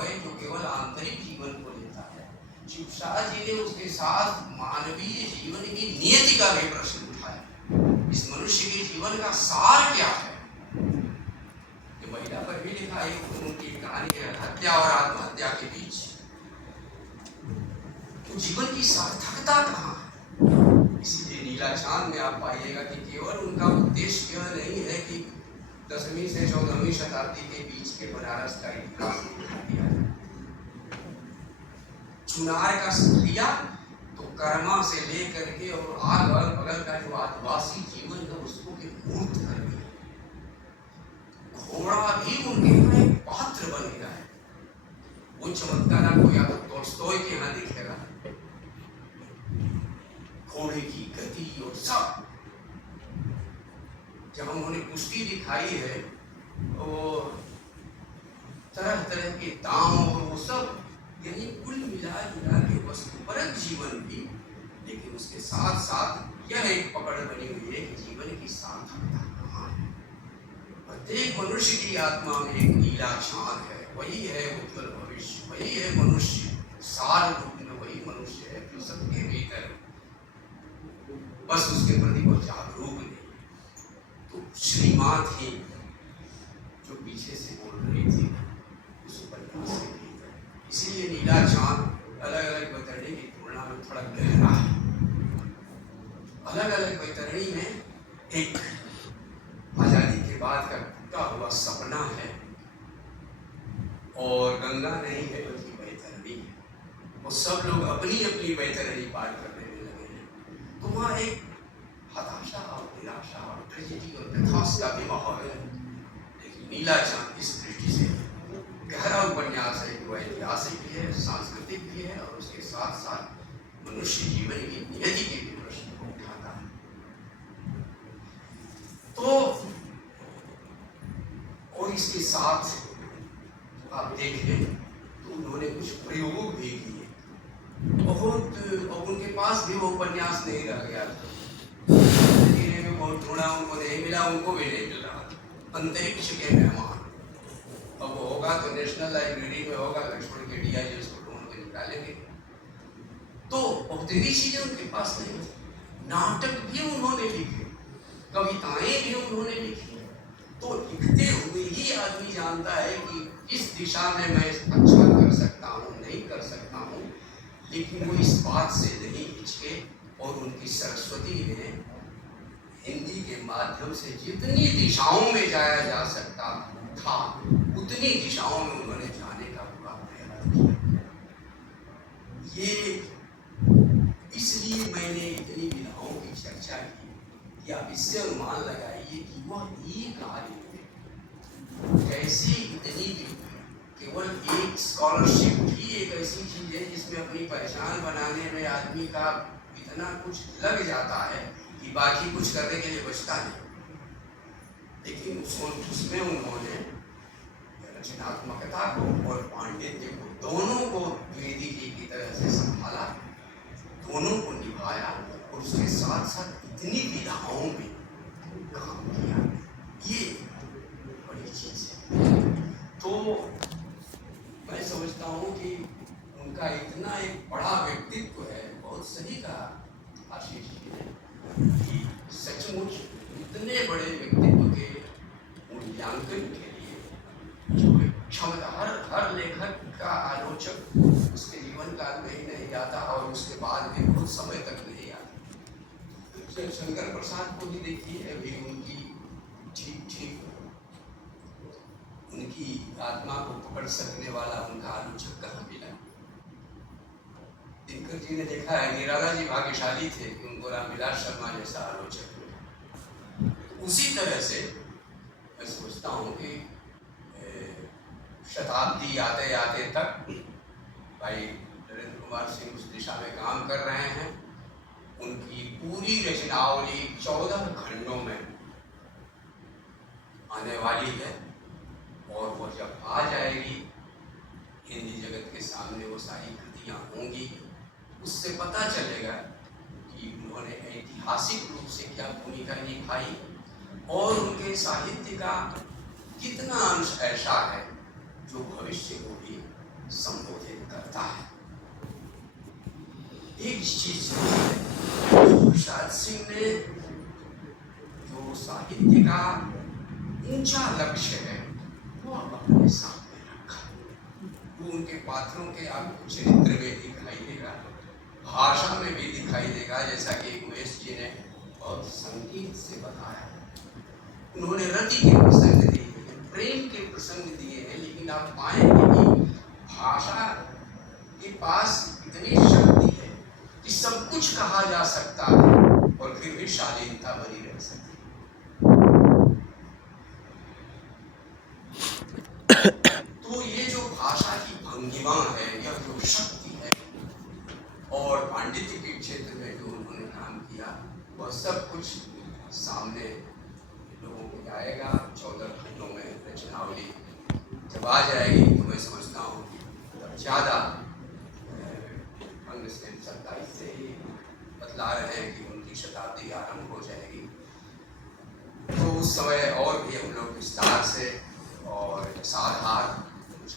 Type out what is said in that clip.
है जो केवल आंतरिक जीवन को लेता है। शिव शाह जी ने उसके साथ मानवीय जीवन की नियति का भी प्रश्न उठाया। इस मनुष्य के जीवन का सार क्या है? ये महिला पर भी लिखा है, उनकी कहानी है हत्या और आत्महत्या के बीच। तो जीवन की सार्थकता कहाँ है? इसलिए नीला चांद में आप पाइएगा कि केवल उनका उद्देश्य यह नहीं है कि 10वीं से 14वीं शताब्दी के बीच के बनारस का इतिहास दिखा दिया जाए। चुनार का लिया तो कर्मा से लेकर के और आग बगल का जो आदिवासी जीवन है उसको भी मूर्त कर दिया। घोड़ा भी उनके यहाँ एक पात्र बन गया है। वो चमत्कार आपको या तो टोल्स्टॉय के यहाँ दिखेगा, घोड़े की गति और सब। जब उन्होंने कुश्ती दिखाई है वो तरह तरह के दांव और वो सब, यानी कुल मिला जुला के वस्तुपरक जीवन भी, लेकिन उसके साथ साथ यह एक पकड़ बनी हुई है कि जीवन की सार्थकता कहाँ है। प्रत्येक मनुष्य की आत्मा में एक नीला चांद है, वही है उज्ज्वल भविष्य, वही है मनुष्य, सार रूप में वही मनुष्य है जो सबके भीतर, बस उसके प्रति वो जागरूक नहीं। तो श्रीमान थी जो पीछे से बोल रही थी उस उपन्यास के भीतर, इसीलिए नीला चांद अलग अलग बैतरणी की तुलना में थोड़ा गहरा है। अलग अलग बैतरणी में एक आजादी के बाद का टूटा हुआ सपना है, और गंगा नहीं है बल्कि बैतरणी है। वो सब लोग अपनी अपनी बैतरणी पार करने में लगे हैं। तो वहाँ एक हताशा और निराशा और ट्रेजेडी और पैथोस का भी माहौल है। लेकिन नीला चांद इस दृष्टि से गहरा उपन्यास है, वो ऐतिहासिक भी है, सांस्कृतिक भी है, और उसके साथ साथ मनुष्य जीवन की नियति के भी प्रश्न को उठाता है। तो और इसके साथ आप देखें तो उन्होंने कुछ प्रयोग भी किए बहुत, और उनके पास भी वो उपन्यास नहीं रह गया था। धीरे में बहुत ढूंढा, उनको नहीं मिला, उनको भी नहीं मिल रहा। अंतरिक्ष के मेहमान, अब वो होगा तो नेशनल लाइब्रेरी में होगा, लक्ष्मण के DIG उसको ढूंढ के निकालेंगे। तो बहुत चीजें उनके पास नहीं थी। नाटक भी उन्होंने लिखे, कविताएं भी उन्होंने लिखी। तो लिखते हुए ही आदमी जानता है कि इस दिशा में मैं अच्छा कर सकता हूँ, नहीं कर सकता हूँ, लेकिन वो इस बात से नहीं हिचके। और उनकी सरस्वती ने हिंदी के माध्यम से जितनी दिशाओं में जाया जा सकता था उतनी दिशाओं में उन्होंने जाने का पूरा प्रयास किया। ये इसलिए मैंने इतनी विधाओं की चर्चा की कि आप इससे अनुमान लगाइए कि वह एक आदमी कैसे इतनी, केवल एक स्कॉलरशिप भी एक ऐसी चीज है जिसमें अपनी पहचान बनाने में आदमी का इतना कुछ लग जाता है कि बाकी कुछ करने के लिए बचता नहीं। लेकिन उसमें उन्होंने रचनात्मकता को और पांडित्य को, दोनों को द्विवेदी जी की तरह से संभाला, दोनों को निभाया, और उसके साथ साथ इतनी विधाओं में काम किया। ये बड़ी चीज है। तो मैं समझता हूँ कि उनका इतना एक बड़ा व्यक्तित्व है। बहुत सही कहा आशीष जी ने कि सचमुच इतने बड़े व्यक्तित्व के मूल्यांकन के लिए जो क्षमता, हर लेखक का आलोचक उसके जीवन काल में ही नहीं आता और उसके बाद भी बहुत समय तक नहीं आता। शंकर प्रसाद को भी देखिए, अभी उनकी ठीक उनकी आत्मा को पकड़ सकने वाला उनका आलोचक कहाँ मिला। दिनकर जी ने देखा है, निराला जी भाग्यशाली थे कि उनको रामविलास शर्मा जैसा आलोचक मिला। उसी तरह से मैं सोचता हूँ कि शताब्दी आते आते तक भाई नरेंद्र कुमार सिंह उस दिशा में काम कर रहे हैं। उनकी पूरी रचनावली 14 खंडों में आने वाली है, और वो जब आ जाएगी हिंदी जगत के सामने वो सारी कृतियाँ होंगी, उससे पता चलेगा कि उन्होंने ऐतिहासिक रूप से क्या भूमिका निभाई और उनके साहित्य का कितना अंश ऐसा है जो भविष्य को भी संबोधित करता है। एक चीज प्रसाद सिंह ने जो साहित्य का ऊंचा लक्ष्य है वो अब अपने सामने रखा। वो उनके पात्रों के आपको चरित्र में दिखाई देगा, भाषा में भी दिखाई देगा, जैसा कि उमेश जी ने बहुत संगीत से बताया। उन्होंने रति के प्रसंग दिए हैं, प्रेम के प्रसंग दिए हैं, लेकिन आप पाएंगे कि भाषा के पास इतनी शक्ति है कि सब कुछ कहा जा सकता है और फिर भी शालीनता बनी रह सकती है। तो ये जो भाषा की भंगिमा है, यह जो शक्ति है, और पांडित्य के क्षेत्र में जो उन्होंने काम किया, वह सब कुछ सामने लोगों को आएगा। 14 खंडों में रचनावली जब आ जाएगी तो मैं समझता हूँ तब ज़्यादा अंग से 27 से ही बतला रहे हैं कि उनकी शताब्दी आरंभ हो जाएगी। तो उस समय और भी हम लोग विस्तार से और साधार कुछ